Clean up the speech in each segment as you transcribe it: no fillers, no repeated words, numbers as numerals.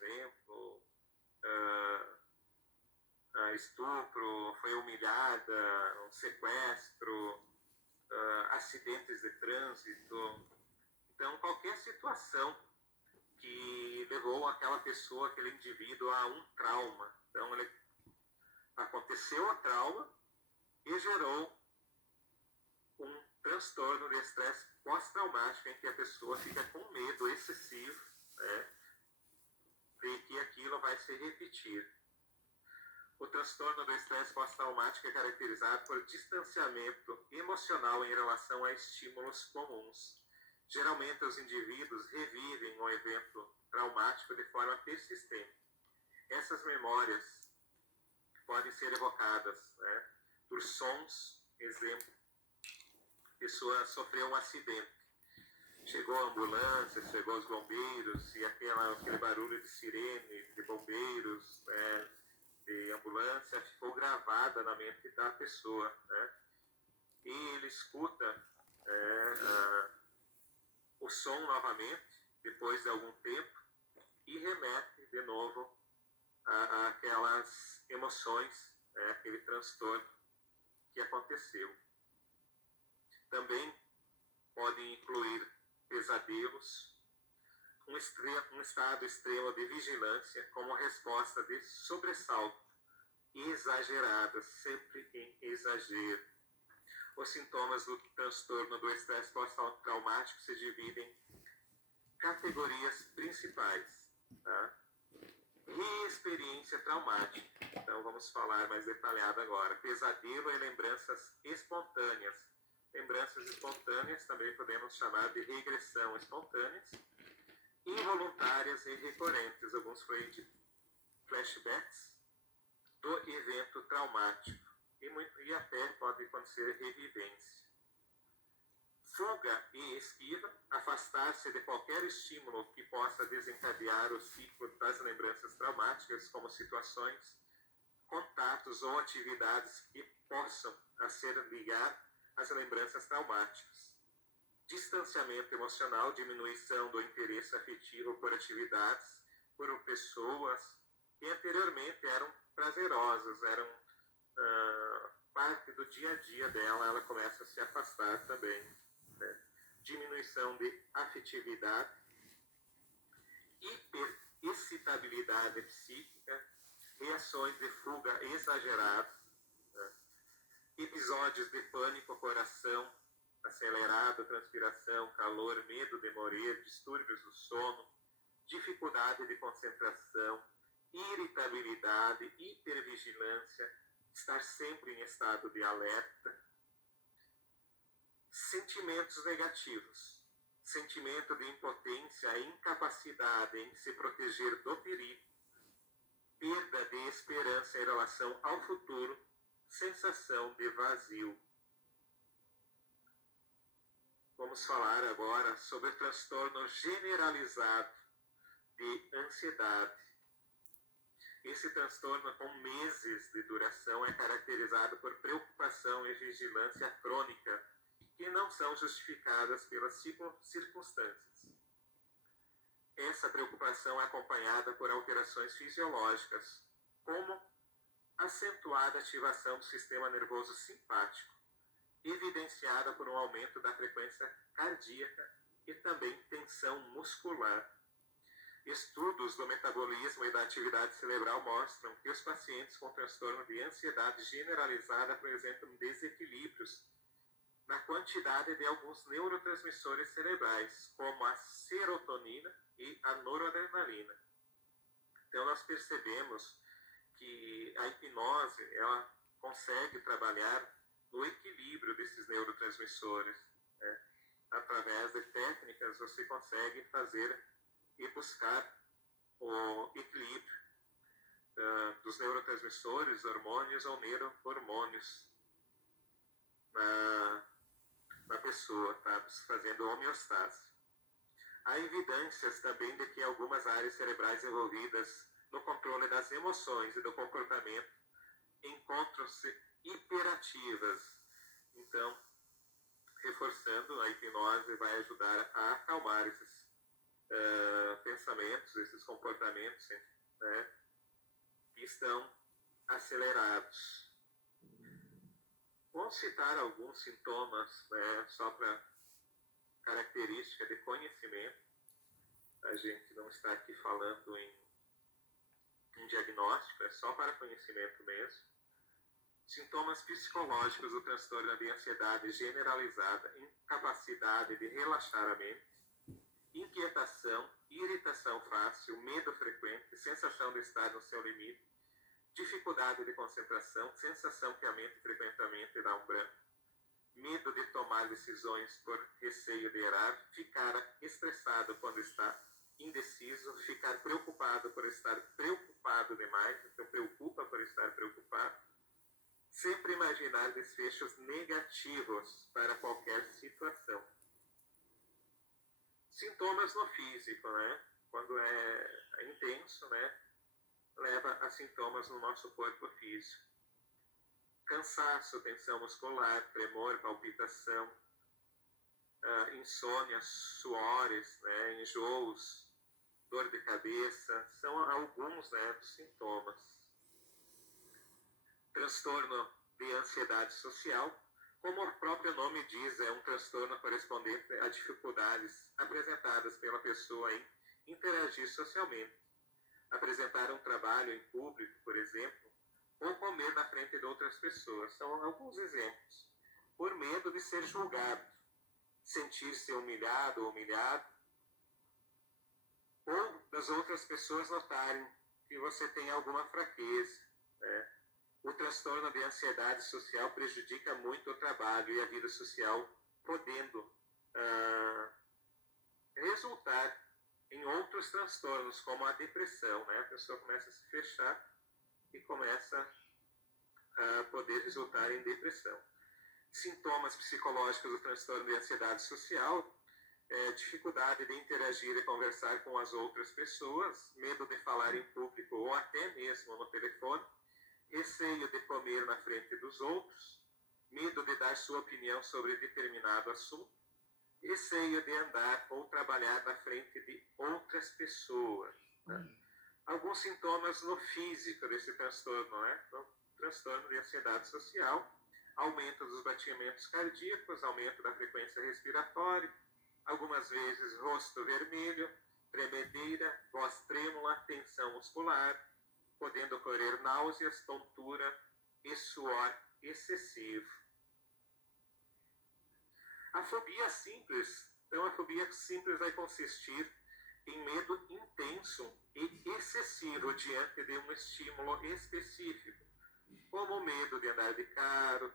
exemplo, estupro, foi humilhada, um sequestro, acidentes de trânsito. Então, qualquer situação que levou aquela pessoa, aquele indivíduo a um trauma. Então, aconteceu a trauma e gerou um transtorno de estresse pós-traumático em que a pessoa fica com medo excessivo, né, de que aquilo vai se repetir. O transtorno do estresse pós-traumático é caracterizado por distanciamento emocional em relação a estímulos comuns. Geralmente, os indivíduos revivem um evento traumático de forma persistente. Essas memórias podem ser evocadas, né, por sons. Exemplo, a pessoa sofreu um acidente. Chegou a ambulância, chegou os bombeiros, e aquele barulho de sirene, de bombeiros, né, de ambulância, ficou gravada na mente da pessoa, né? E ele escuta o som novamente, depois de algum tempo, e remete de novo àquelas emoções, né, aquele transtorno que aconteceu. Também podem incluir pesadelos, um estado extremo de vigilância como resposta de sobressalto exagerada, sempre em exagero. Os sintomas do transtorno do estresse pós-traumático se dividem em categorias principais, tá? Reexperiência traumática. Então vamos falar mais detalhado agora. Pesadelo e lembranças espontâneas. Lembranças espontâneas também podemos chamar de regressão espontâneas. Involuntárias e recorrentes. Alguns foram de flashbacks do evento traumático. E até pode acontecer revivência. Fuga e esquiva, afastar-se de qualquer estímulo que possa desencadear o ciclo das lembranças traumáticas, como situações, contatos ou atividades que possam ser ligar às lembranças traumáticas. Distanciamento emocional, diminuição do interesse afetivo por atividades, por pessoas que anteriormente eram prazerosas, eram parte do dia a dia dela, ela começa a se afastar também, né? Diminuição de afetividade, hiperexcitabilidade psíquica, reações de fuga exageradas, né? Episódios de pânico, coração acelerado, transpiração, calor, medo de morrer, distúrbios do sono, dificuldade de concentração, irritabilidade, hipervigilância, estar sempre em estado de alerta. Sentimentos negativos, sentimento de impotência, incapacidade em se proteger do perigo, perda de esperança em relação ao futuro, sensação de vazio. Vamos falar agora sobre o transtorno generalizado de ansiedade. Esse transtorno, com meses de duração, é caracterizado por preocupação e vigilância crônica, que não são justificadas pelas circunstâncias. Essa preocupação é acompanhada por alterações fisiológicas, como acentuada ativação do sistema nervoso simpático, evidenciada por um aumento da frequência cardíaca e também tensão muscular. Estudos do metabolismo e da atividade cerebral mostram que os pacientes com transtorno de ansiedade generalizada apresentam desequilíbrios na quantidade de alguns neurotransmissores cerebrais, como a serotonina e a noradrenalina. Então, nós percebemos que a hipnose, ela consegue trabalhar no equilíbrio desses neurotransmissores, né? Através de técnicas, você consegue fazer e buscar o equilíbrio dos neurotransmissores, hormônios ou neurohormônios na pessoa, tá? Fazendo homeostase. Há evidências também de que algumas áreas cerebrais envolvidas no controle das emoções e do comportamento encontram-se hiperativas. Então, reforçando, a hipnose vai ajudar a acalmar esses pensamentos, esses comportamentos, né, que estão acelerados. Vamos citar alguns sintomas, né, só para característica de conhecimento. A gente não está aqui falando em diagnóstico, é só para conhecimento mesmo. Sintomas psicológicos do transtorno de ansiedade generalizada, incapacidade de relaxar a mente, inquietação, irritação fácil, medo frequente, sensação de estar no seu limite, dificuldade de concentração, sensação que a mente frequentemente dá um branco, medo de tomar decisões por receio de errar, ficar estressado quando está indeciso, ficar preocupado por estar preocupado demais, então preocupa por estar preocupado, sempre imaginar desfechos negativos para qualquer situação. Sintomas no físico, né? Quando é intenso, né? Leva a sintomas no nosso corpo físico. Cansaço, tensão muscular, tremor, palpitação, insônia, suores, né? Enjoos, dor de cabeça, são alguns, né, dos sintomas. Transtorno de ansiedade social, como o próprio nome diz, é um transtorno correspondente a dificuldades apresentadas pela pessoa em interagir socialmente, apresentar um trabalho em público, por exemplo, ou comer na frente de outras pessoas. São alguns exemplos. Por medo de ser julgado, sentir-se humilhado ou humilhado, ou das outras pessoas notarem que você tem alguma fraqueza, né? O transtorno de ansiedade social prejudica muito o trabalho e a vida social, podendo resultar em outros transtornos, como a depressão, né? A pessoa começa a se fechar e começa a poder resultar em depressão. Sintomas psicológicos do transtorno de ansiedade social, dificuldade de interagir e conversar com as outras pessoas, medo de falar em público ou até mesmo no telefone, receio de comer na frente dos outros, medo de dar sua opinião sobre determinado assunto, receio de andar ou trabalhar na frente de outras pessoas. Né? Alguns sintomas no físico desse transtorno, né? No transtorno de ansiedade social, aumento dos batimentos cardíacos, aumento da frequência respiratória, algumas vezes rosto vermelho, tremedeira, voz trêmula, tensão muscular, podendo ocorrer náuseas, tontura e suor excessivo. A fobia simples, então a fobia simples vai consistir em medo intenso e excessivo diante de um estímulo específico, como o medo de andar de carro,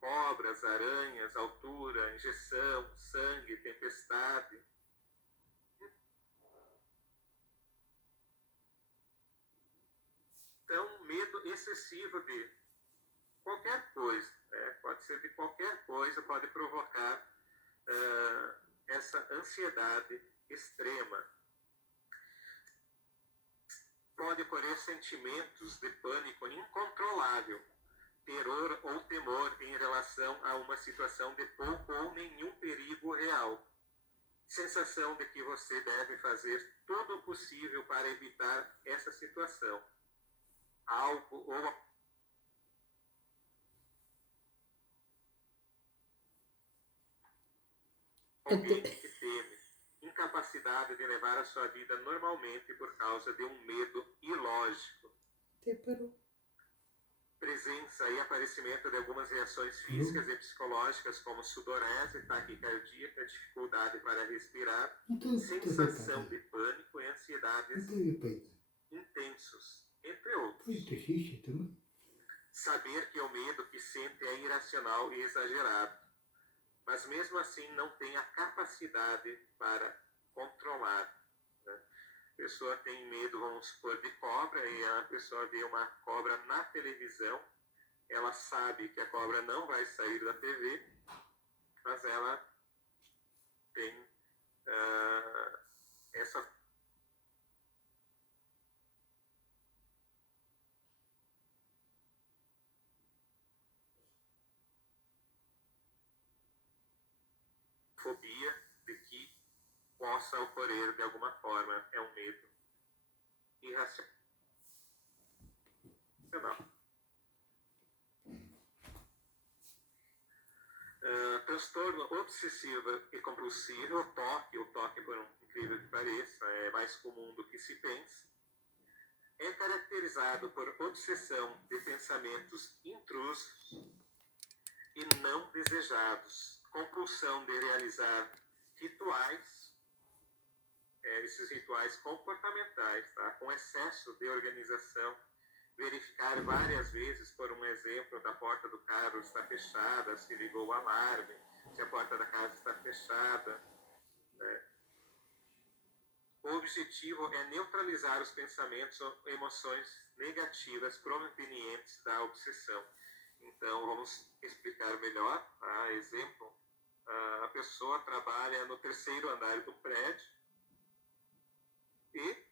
cobras, aranhas, altura, injeção, sangue, tempestade. Então, medo excessivo de qualquer coisa, né? Pode ser de qualquer coisa, pode provocar essa ansiedade extrema. Pode ocorrer sentimentos de pânico incontrolável, terror ou temor em relação a uma situação de pouco ou nenhum perigo real. Sensação de que você deve fazer todo o possível para evitar essa situação. Algo ou alguém que teme, incapacidade de levar a sua vida normalmente por causa de um medo ilógico. Presença e aparecimento de algumas reações físicas e psicológicas, como sudorese, taquicardia, dificuldade para respirar, sensação de pânico e ansiedades intensos, entre outros. Saber que o medo que sente é irracional e exagerado, mas mesmo assim não tem a capacidade para controlar. Né? A pessoa tem medo, vamos supor, de cobra, e a pessoa vê uma cobra na televisão, ela sabe que a cobra não vai sair da TV, mas ela tem essa fobia de que possa ocorrer de alguma forma. É um medo irracional. Transtorno obsessivo e compulsivo, o toque, por incrível que pareça, é mais comum do que se pensa, é caracterizado por obsessão de pensamentos intrusos e não desejados, compulsão de realizar rituais, esses rituais comportamentais, tá? Com excesso de organização, verificar várias vezes, por um exemplo, da porta do carro está fechada, se ligou o alarme, se a porta da casa está fechada, né? O objetivo é neutralizar os pensamentos ou emoções negativas provenientes da obsessão. Então, vamos explicar melhor. Exemplo, a pessoa trabalha no 3º andar do prédio e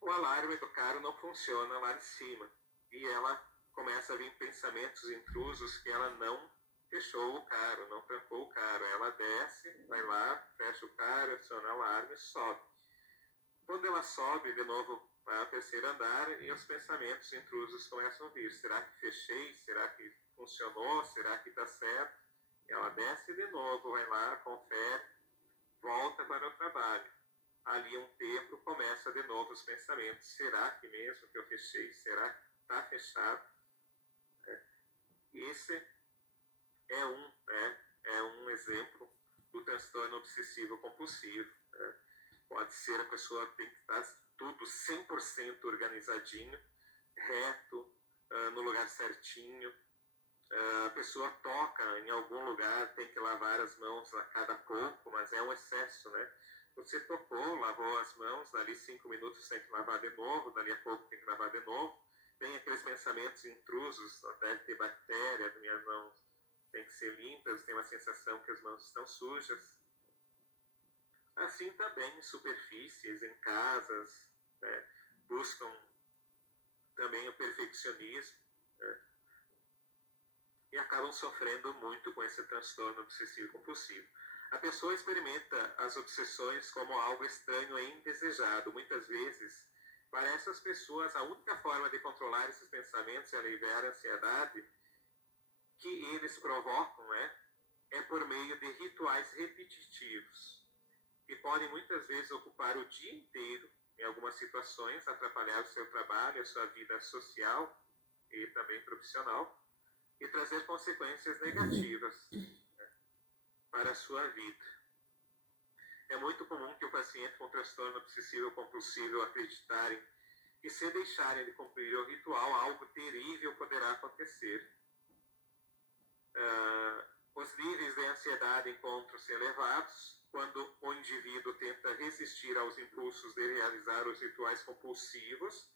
o alarme do carro não funciona lá de cima. E ela começa a vir pensamentos intrusos que ela não fechou o carro, não trancou o carro. Ela desce, vai lá, fecha o carro, aciona o alarme e sobe. Quando ela sobe de novo para o 3º andar, e os pensamentos intrusos começam a vir. Será que fechei? Será que funcionou? Será que está certo? Ela desce de novo, vai lá, confere, volta para o trabalho. Ali um tempo começa de novo os pensamentos. Será que mesmo que eu fechei? Será que está fechado? Esse é um exemplo do transtorno obsessivo compulsivo. Pode ser a pessoa tem que estar tudo 100% organizadinho, reto, no lugar certinho. A pessoa toca em algum lugar, tem que lavar as mãos a cada pouco, mas é um excesso, né? Você tocou, lavou as mãos, dali 5 minutos tem que lavar de novo, dali a pouco tem que lavar de novo. Tem aqueles pensamentos intrusos, deve ter bactéria, minhas mãos têm que ser limpas, tem uma sensação que as mãos estão sujas. Assim também em superfícies, em casas, né? Buscam também o perfeccionismo, né? E acabam sofrendo muito com esse transtorno obsessivo compulsivo. A pessoa experimenta as obsessões como algo estranho e indesejado. Muitas vezes, para essas pessoas, a única forma de controlar esses pensamentos e aliviar a ansiedade que eles provocam, né, é por meio de rituais repetitivos, que podem muitas vezes ocupar o dia inteiro, em algumas situações, atrapalhar o seu trabalho, a sua vida social e também profissional, e trazer consequências negativas, né, para a sua vida. É muito comum que o paciente com transtorno obsessivo compulsivo acreditarem que se deixarem de cumprir o ritual, algo terrível poderá acontecer. Os níveis de ansiedade encontram-se elevados quando o indivíduo tenta resistir aos impulsos de realizar os rituais compulsivos,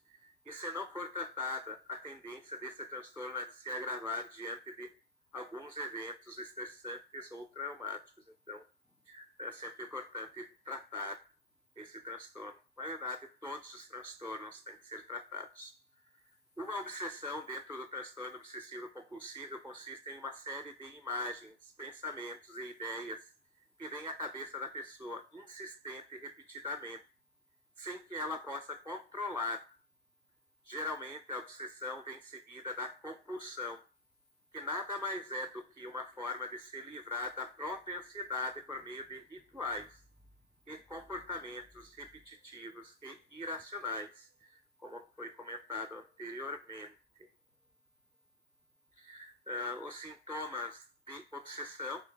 e se não for tratada, a tendência desse transtorno é de se agravar diante de alguns eventos estressantes ou traumáticos. Então, é sempre importante tratar esse transtorno. Na verdade, todos os transtornos têm que ser tratados. Uma obsessão dentro do transtorno obsessivo compulsivo consiste em uma série de imagens, pensamentos e ideias que vêm à cabeça da pessoa insistente e repetidamente, sem que ela possa controlar. Geralmente, a obsessão vem seguida da compulsão, que nada mais é do que uma forma de se livrar da própria ansiedade por meio de rituais e comportamentos repetitivos e irracionais, como foi comentado anteriormente. Os sintomas de obsessão,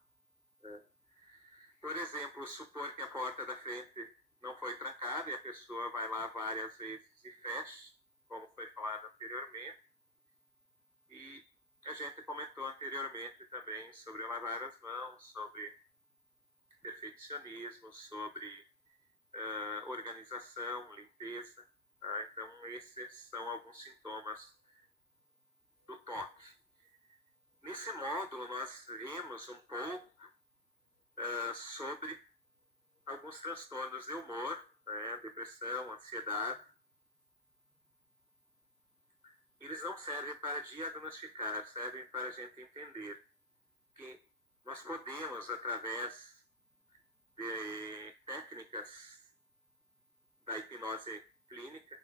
por exemplo, supor que a porta da frente não foi trancada e a pessoa vai lá várias vezes e fecha, como foi falado anteriormente. E a gente comentou anteriormente também sobre lavar as mãos, sobre perfeccionismo, sobre organização, limpeza. Tá? Então, esses são alguns sintomas do toque. Nesse módulo, nós vimos um pouco sobre alguns transtornos de humor, né? Depressão, ansiedade. Eles não servem para diagnosticar, servem para a gente entender que nós podemos, através de técnicas da hipnose clínica,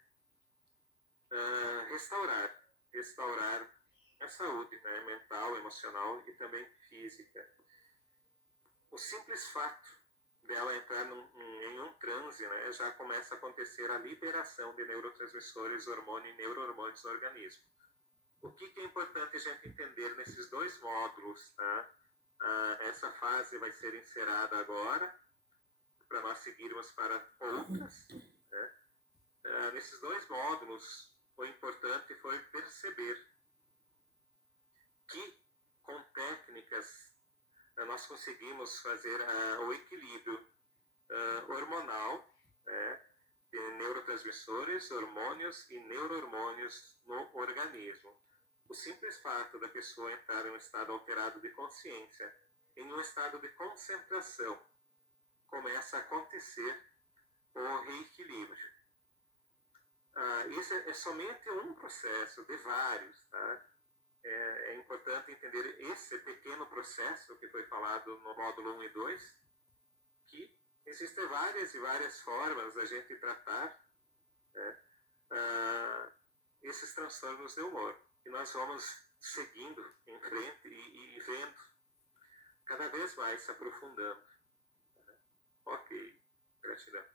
restaurar a saúde, né, mental, emocional e também física. O simples fato dela entrar em um transe, né, já começa a acontecer a liberação de neurotransmissores, hormônio e neurohormônios no organismo. O que é importante a gente entender nesses dois módulos, tá? Essa fase vai ser encerrada agora, para nós seguirmos para outras, né? Nesses dois módulos, o importante foi perceber que, com técnicas, nós conseguimos fazer o equilíbrio hormonal, de neurotransmissores, hormônios e neurohormônios no organismo. O simples fato da pessoa entrar em um estado alterado de consciência, em um estado de concentração, começa a acontecer o reequilíbrio. Isso é somente um processo de vários, tá? É importante entender esse pequeno processo que foi falado no módulo 1 e 2, que existem várias e várias formas da gente tratar, né, esses transtornos de humor. E nós vamos seguindo em frente e vendo cada vez mais se aprofundando. Ok, gratidão.